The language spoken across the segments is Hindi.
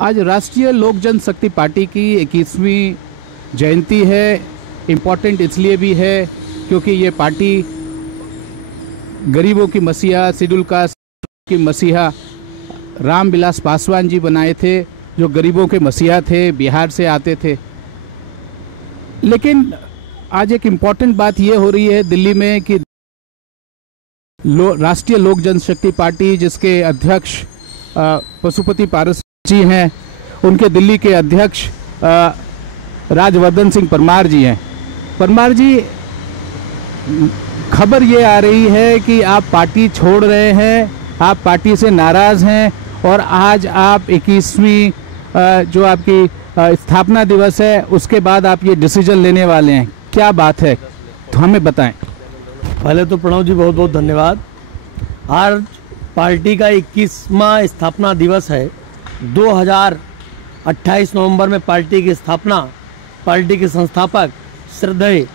आज राष्ट्रीय लोक जनशक्ति पार्टी की 21वीं जयंती है। इम्पोर्टेंट इसलिए भी है क्योंकि ये पार्टी गरीबों की मसीहा, शेड्यूल कास्ट की मसीहा रामविलास पासवान जी बनाए थे, जो गरीबों के मसीहा थे, बिहार से आते थे। लेकिन आज एक इम्पॉर्टेंट बात ये हो रही है दिल्ली में कि राष्ट्रीय लोक जनशक्ति पार्टी, जिसके अध्यक्ष पशुपति पारस जी हैं, उनके दिल्ली के अध्यक्ष राजवर्धन सिंह परमार जी हैं। परमार जी, खबर ये आ रही है कि आप पार्टी छोड़ रहे हैं, आप पार्टी से नाराज हैं और आज आप 21वीं जो आपकी स्थापना दिवस है उसके बाद आप ये डिसीजन लेने वाले हैं। क्या बात है, तो हमें बताएं। पहले तो प्रणव जी बहुत बहुत धन्यवाद। आज पार्टी का 21वां स्थापना दिवस है। 2028 नवंबर में पार्टी की स्थापना पार्टी के संस्थापक श्रद्धेय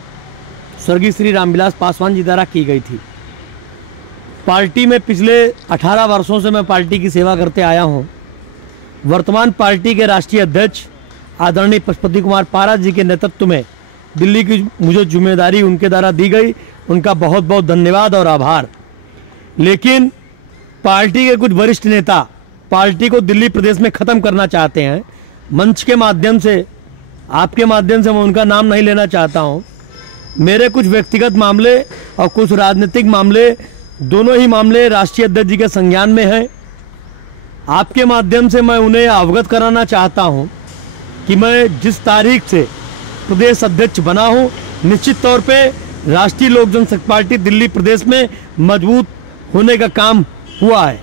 स्वर्गीय श्री रामविलास पासवान जी द्वारा की गई थी। पार्टी में पिछले 18 वर्षों से मैं पार्टी की सेवा करते आया हूं। वर्तमान पार्टी के राष्ट्रीय अध्यक्ष आदरणीय पशुपति कुमार पारस जी के नेतृत्व में दिल्ली की मुझे जिम्मेदारी उनके द्वारा दी गई, उनका बहुत बहुत धन्यवाद और आभार। लेकिन पार्टी के कुछ वरिष्ठ नेता पार्टी को दिल्ली प्रदेश में ख़त्म करना चाहते हैं। मंच के माध्यम से, आपके माध्यम से मैं उनका नाम नहीं लेना चाहता हूं। मेरे कुछ व्यक्तिगत मामले और कुछ राजनीतिक मामले, दोनों ही मामले राष्ट्रीय अध्यक्ष जी के संज्ञान में हैं। आपके माध्यम से मैं उन्हें अवगत कराना चाहता हूं कि मैं जिस तारीख से प्रदेश अध्यक्ष बना हूं, निश्चित तौर पे राष्ट्रीय लोक जनशक्ति पार्टी दिल्ली प्रदेश में मजबूत होने का काम हुआ है।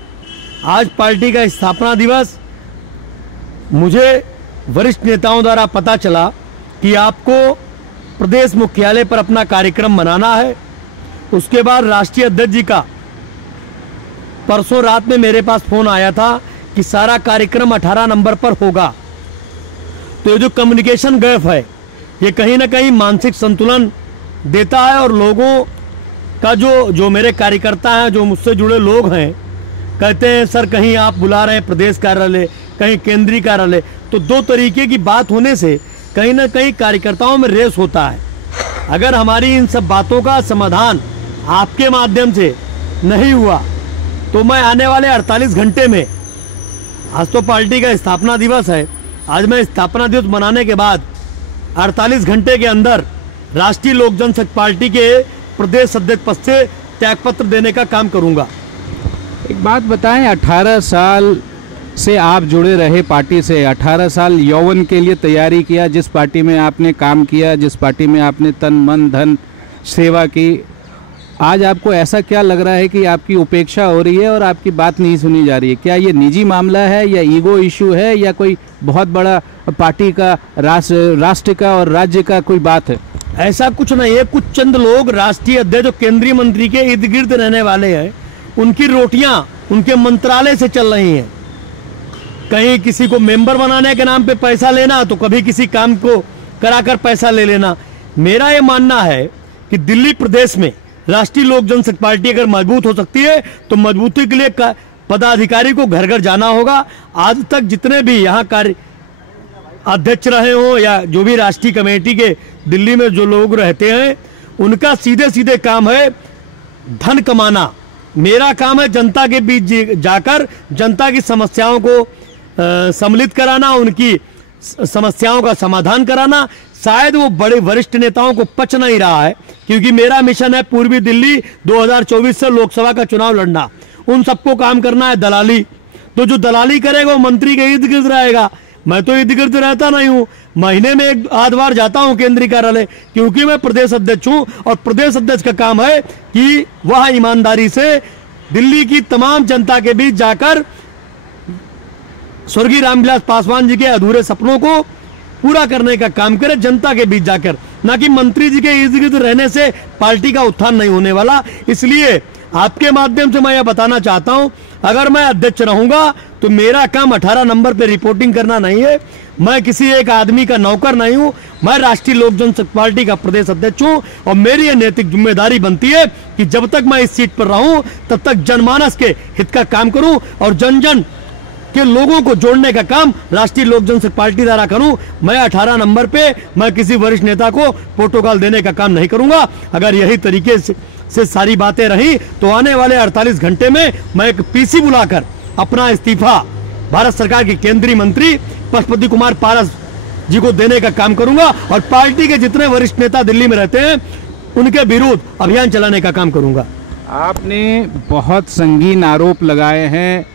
आज पार्टी का स्थापना दिवस, मुझे वरिष्ठ नेताओं द्वारा पता चला कि आपको प्रदेश मुख्यालय पर अपना कार्यक्रम मनाना है। उसके बाद राष्ट्रीय अध्यक्ष जी का परसों रात में मेरे पास फोन आया था कि सारा कार्यक्रम 18 नंबर पर होगा। तो ये जो कम्युनिकेशन गैप है, ये कहीं ना कहीं मानसिक संतुलन देता है और लोगों का जो मेरे कार्यकर्ता हैं, जो मुझसे जुड़े लोग हैं, कहते हैं सर कहीं आप बुला रहे हैं प्रदेश कार्यालय, कहीं केंद्रीय कार्यालय। तो दो तरीके की बात होने से कहीं ना कहीं कार्यकर्ताओं में रेस होता है। अगर हमारी इन सब बातों का समाधान आपके माध्यम से नहीं हुआ तो मैं आने वाले 48 घंटे में, आज तो पार्टी का स्थापना दिवस है, आज मैं स्थापना दिवस मनाने के बाद 48 घंटे के अंदर राष्ट्रीय लोक जनशक्ति पार्टी के प्रदेश अध्यक्ष पद से त्यागपत्र देने का काम करूंगा। एक बात बताएं, 18 साल से आप जुड़े रहे पार्टी से, 18 साल यौवन के लिए तैयारी किया, जिस पार्टी में आपने काम किया, जिस पार्टी में आपने तन मन धन सेवा की, आज आपको ऐसा क्या लग रहा है कि आपकी उपेक्षा हो रही है और आपकी बात नहीं सुनी जा रही है? क्या ये निजी मामला है या ईगो इशू है या कोई बहुत बड़ा पार्टी का राष्ट्र का और राज्य का कोई बात है? ऐसा कुछ नहीं है। कुछ चंद लोग राष्ट्रीय अध्यक्ष जो केंद्रीय मंत्री के इर्द गिर्द रहने वाले हैं, उनकी रोटियां उनके मंत्रालय से चल रही हैं। कहीं किसी को मेंबर बनाने के नाम पे पैसा लेना, तो कभी किसी काम को कराकर पैसा ले लेना। मेरा ये मानना है कि दिल्ली प्रदेश में राष्ट्रीय लोक जनशक्ति पार्टी अगर मजबूत हो सकती है तो मजबूती के लिए पदाधिकारी को घर घर जाना होगा। आज तक जितने भी यहाँ कार्य अध्यक्ष रहे हो या जो भी राष्ट्रीय कमेटी के दिल्ली में जो लोग रहते हैं, उनका सीधे सीधे काम है धन कमाना। मेरा काम है जनता के बीच जाकर जनता की समस्याओं को सम्मिलित कराना, उनकी समस्याओं का समाधान कराना। शायद वो बड़े वरिष्ठ नेताओं को पच नहीं रहा है, क्योंकि मेरा मिशन है पूर्वी दिल्ली 2024 से लोकसभा का चुनाव लड़ना। उन सबको काम करना है दलाली, तो जो दलाली करेगा वो मंत्री के इर्द गिर्द रहेगा। मैं तो इर्द गिर्द रहता नहीं हूँ, महीने में एक आध बार जाता हूँ केंद्रीय कार्यालय, क्योंकि मैं प्रदेश अध्यक्ष हूँ और प्रदेश अध्यक्ष का काम है कि वह ईमानदारी से दिल्ली की तमाम जनता के बीच जाकर स्वर्गीय रामविलास पासवान जी के अधूरे सपनों को पूरा करने का काम करे, जनता के बीच जाकर, ना कि मंत्री जी के इर्द गिर्द रहने से पार्टी का उत्थान नहीं होने वाला। इसलिए आपके माध्यम से मैं यह बताना चाहता हूं, अगर मैं अध्यक्ष रहूंगा तो मेरा काम 18 नंबर पे रिपोर्टिंग करना नहीं है। मैं किसी एक आदमी का नौकर नहीं हूं, मैं राष्ट्रीय लोक जनशक्ति पार्टी का प्रदेश अध्यक्ष हूं और मेरी यह नैतिक जिम्मेदारी बनती है कि जब तक मैं इस सीट पर रहूं तब तक जनमानस के हित का काम करूं और जन जन कि लोगों को जोड़ने का काम राष्ट्रीय लोक जनशक्ति पार्टी द्वारा करूं। मैं 18 नंबर पे मैं किसी वरिष्ठ नेता को प्रोटोकॉल देने का काम नहीं करूंगा। अगर यही तरीके से सारी बातें रही तो आने वाले 48 घंटे में मैं एक पीसी बुलाकर अपना इस्तीफा भारत सरकार के केंद्रीय मंत्री पशुपति कुमार पारस जी को देने का काम करूंगा और पार्टी के जितने वरिष्ठ नेता दिल्ली में रहते हैं उनके विरुद्ध अभियान चलाने का काम करूंगा। आपने बहुत संगीन आरोप लगाए हैं,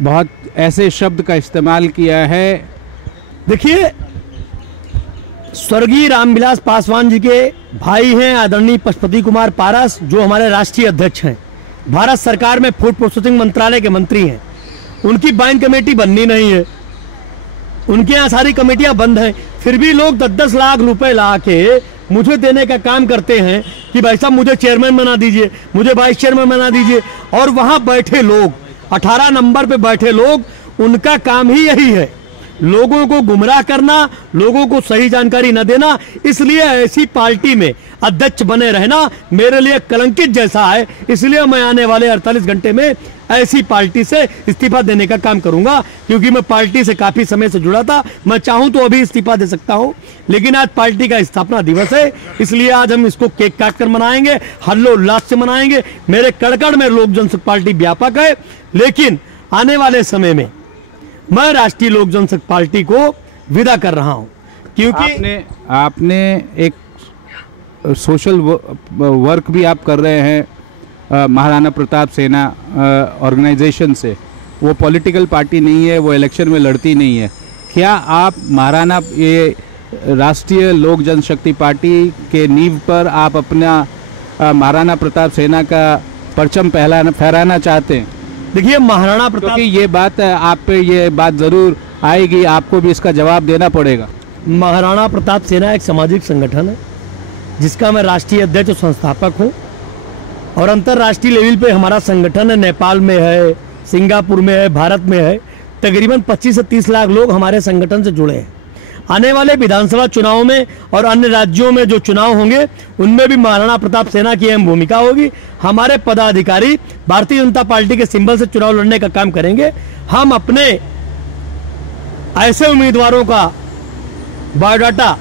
बहुत ऐसे शब्द का इस्तेमाल किया है। देखिए, स्वर्गीय रामविलास पासवान जी के भाई हैं आदरणीय पशुपति कुमार पारस, जो हमारे राष्ट्रीय अध्यक्ष हैं, भारत सरकार में फूड प्रोसेसिंग मंत्रालय के मंत्री हैं। उनकी बाइंग कमेटी बननी नहीं है, उनके यहाँ सारी कमेटियां बंद हैं, फिर भी लोग 10-10 लाख रुपए ला के मुझे देने का काम करते हैं कि भाई साहब मुझे चेयरमैन बना दीजिए, मुझे वाइस चेयरमैन बना दीजिए। और वहां बैठे लोग 18 नंबर पे बैठे लोग, उनका काम ही यही है, लोगों को गुमराह करना, लोगों को सही जानकारी न देना। इसलिए ऐसी पार्टी में अध्यक्ष बने रहना मेरे लिए कलंकित जैसा है। इसलिए मैं आने वाले 48 घंटे में ऐसी पार्टी से इस्तीफा देने का काम करूंगा, क्योंकि मैं पार्टी से काफी समय से जुड़ा था। मैं चाहूं तो अभी इस्तीफा दे सकता हूं, लेकिन आज पार्टी का स्थापना दिवस है, इसलिए आज हम इसको केक काट कर मनाएंगे, हल्लोल्लास से मनाएंगे। मेरे कड़कड़ में लोक जनशक्ति पार्टी व्यापक है, लेकिन आने वाले समय में मैं राष्ट्रीय लोक जनशक्ति पार्टी को विदा कर रहा हूं, क्योंकि आपने एक सोशल वर्क भी आप कर रहे हैं महाराणा प्रताप सेना ऑर्गेनाइजेशन से। वो पॉलिटिकल पार्टी नहीं है, वो इलेक्शन में लड़ती नहीं है। क्या आप ये राष्ट्रीय लोक जनशक्ति पार्टी के नींव पर आप अपना महाराणा प्रताप सेना का परचम फहराना चाहते हैं? देखिए, महाराणा प्रताप, क्योंकि ये बात आप पे ये बात जरूर आएगी, आपको भी इसका जवाब देना पड़ेगा। महाराणा प्रताप सेना एक सामाजिक संगठन है जिसका मैं राष्ट्रीय अध्यक्ष और संस्थापक हूं, और अंतर्राष्ट्रीय लेवल पे हमारा संगठन है, नेपाल में है, सिंगापुर में है, भारत में है। तकरीबन 25 से 30 लाख लोग हमारे संगठन से जुड़े हैं। आने वाले विधानसभा चुनाव में और अन्य राज्यों में जो चुनाव होंगे उनमें भी महाराणा प्रताप सेना की अहम भूमिका होगी। हमारे पदाधिकारी भारतीय जनता पार्टी के सिंबल से चुनाव लड़ने का काम करेंगे। हम अपने ऐसे उम्मीदवारों का बायोडाटा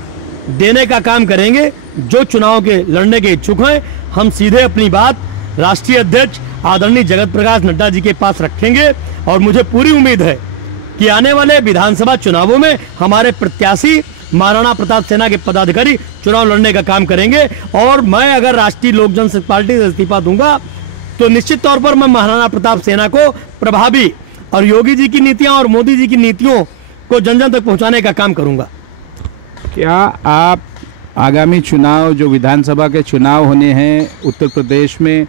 देने का काम करेंगे जो चुनाव के लड़ने के इच्छुक हैं। हम सीधे अपनी बात राष्ट्रीय अध्यक्ष आदरणीय जगत प्रकाश नड्डा जी के पास रखेंगे, और मुझे पूरी उम्मीद है कि आने वाले विधानसभा चुनावों में हमारे प्रत्याशी महाराणा प्रताप सेना के पदाधिकारी चुनाव लड़ने का काम करेंगे। और मैं अगर राष्ट्रीय लोक जनशक्ति पार्टी से इस्तीफा दूंगा तो निश्चित तौर पर मैं महाराणा प्रताप सेना को प्रभावी और योगी जी की नीतियां और मोदी जी की नीतियों को जन जन तक पहुंचाने का काम करूंगा। क्या आप आगामी चुनाव, जो विधानसभा के चुनाव होने हैं उत्तर प्रदेश में,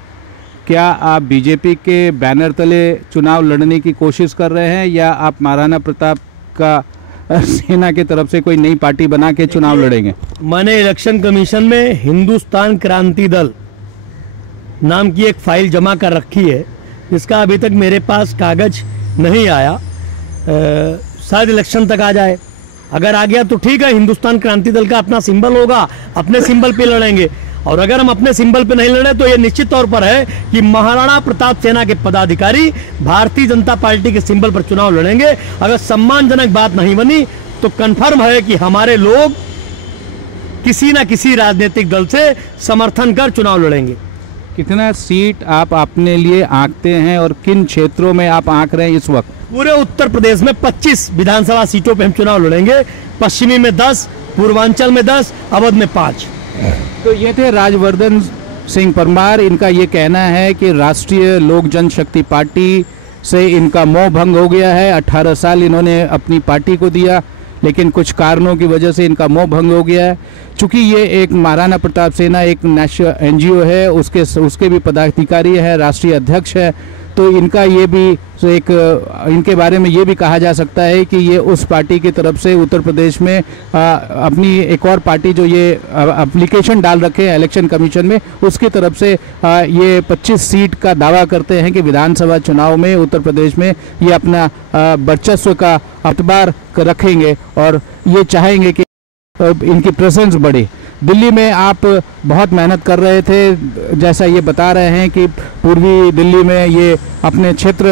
क्या आप बीजेपी के बैनर तले चुनाव लड़ने की कोशिश कर रहे हैं, या आप महाराणा प्रताप का सेना की तरफ से कोई नई पार्टी बना के चुनाव लड़ेंगे? मैंने इलेक्शन कमीशन में हिंदुस्तान क्रांति दल नाम की एक फाइल जमा कर रखी है, जिसका अभी तक मेरे पास कागज नहीं आया। शायद इलेक्शन तक आ जाए। अगर आ गया तो ठीक है, हिंदुस्तान क्रांति दल का अपना सिंबल होगा, अपने सिंबल पे लड़ेंगे। और अगर हम अपने सिंबल पे नहीं लड़े तो ये निश्चित तौर पर है कि महाराणा प्रताप सेना के पदाधिकारी भारतीय जनता पार्टी के सिंबल पर चुनाव लड़ेंगे। अगर सम्मानजनक बात नहीं बनी तो कंफर्म है कि हमारे लोग किसी न किसी राजनीतिक दल से समर्थन कर चुनाव लड़ेंगे। कितना सीट आप अपने लिए आंकते हैं और किन क्षेत्रों में आप आंक रहे हैं इस वक्त? पूरे उत्तर प्रदेश में 25 विधानसभा सीटों पे हम चुनाव लड़ेंगे। पश्चिमी में 10, पूर्वांचल में 10, अवध में 5। तो ये थे राजवर्धन सिंह परमार। इनका ये कहना है कि राष्ट्रीय लोक जनशक्ति पार्टी से इनका मोह भंग हो गया है। 18 साल इन्होंने अपनी पार्टी को दिया, लेकिन कुछ कारणों की वजह से इनका मोह भंग हो गया है। चूँकि ये एक महाराणा प्रताप सेना एक नेशनल एनजीओ है, उसके भी पदाधिकारी है, राष्ट्रीय अध्यक्ष है, तो इनका ये भी इनके बारे में ये भी कहा जा सकता है कि ये उस पार्टी की तरफ से उत्तर प्रदेश में अपनी एक और पार्टी जो ये एप्लीकेशन डाल रखे हैं इलेक्शन कमीशन में, उसकी तरफ से ये 25 सीट का दावा करते हैं कि विधानसभा चुनाव में उत्तर प्रदेश में ये अपना वर्चस्व का अतबार रखेंगे और ये चाहेंगे कि इनकी प्रेजेंस बढ़े। दिल्ली में आप बहुत मेहनत कर रहे थे, जैसा ये बता रहे हैं कि पूर्वी दिल्ली में ये अपने क्षेत्र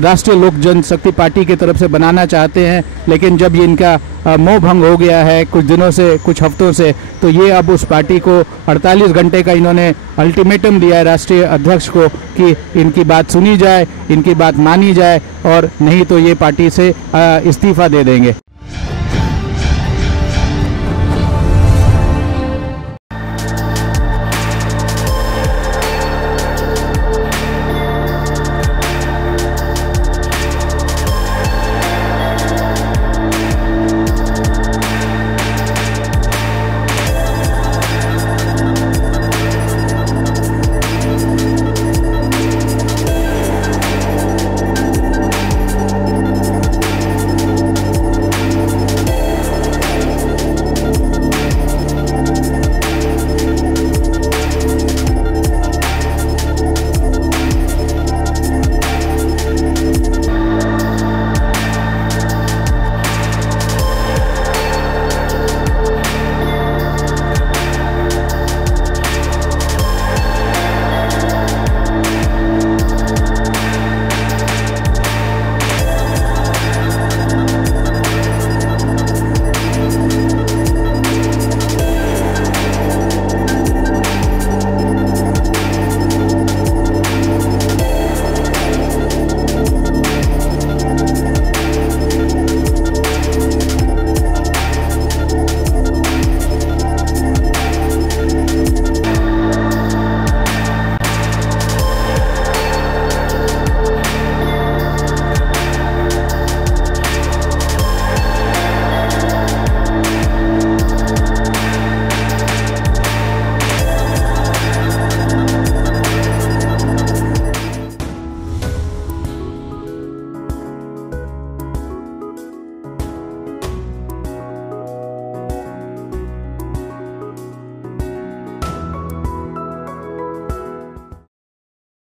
राष्ट्रीय लोक जनशक्ति पार्टी की तरफ से बनाना चाहते हैं, लेकिन जब ये इनका मोह भंग हो गया है कुछ दिनों से, कुछ हफ्तों से, तो ये अब उस पार्टी को 48 घंटे का इन्होंने अल्टीमेटम दिया है राष्ट्रीय अध्यक्ष को कि इनकी बात सुनी जाए, इनकी बात मानी जाए, और नहीं तो ये पार्टी से इस्तीफा दे देंगे।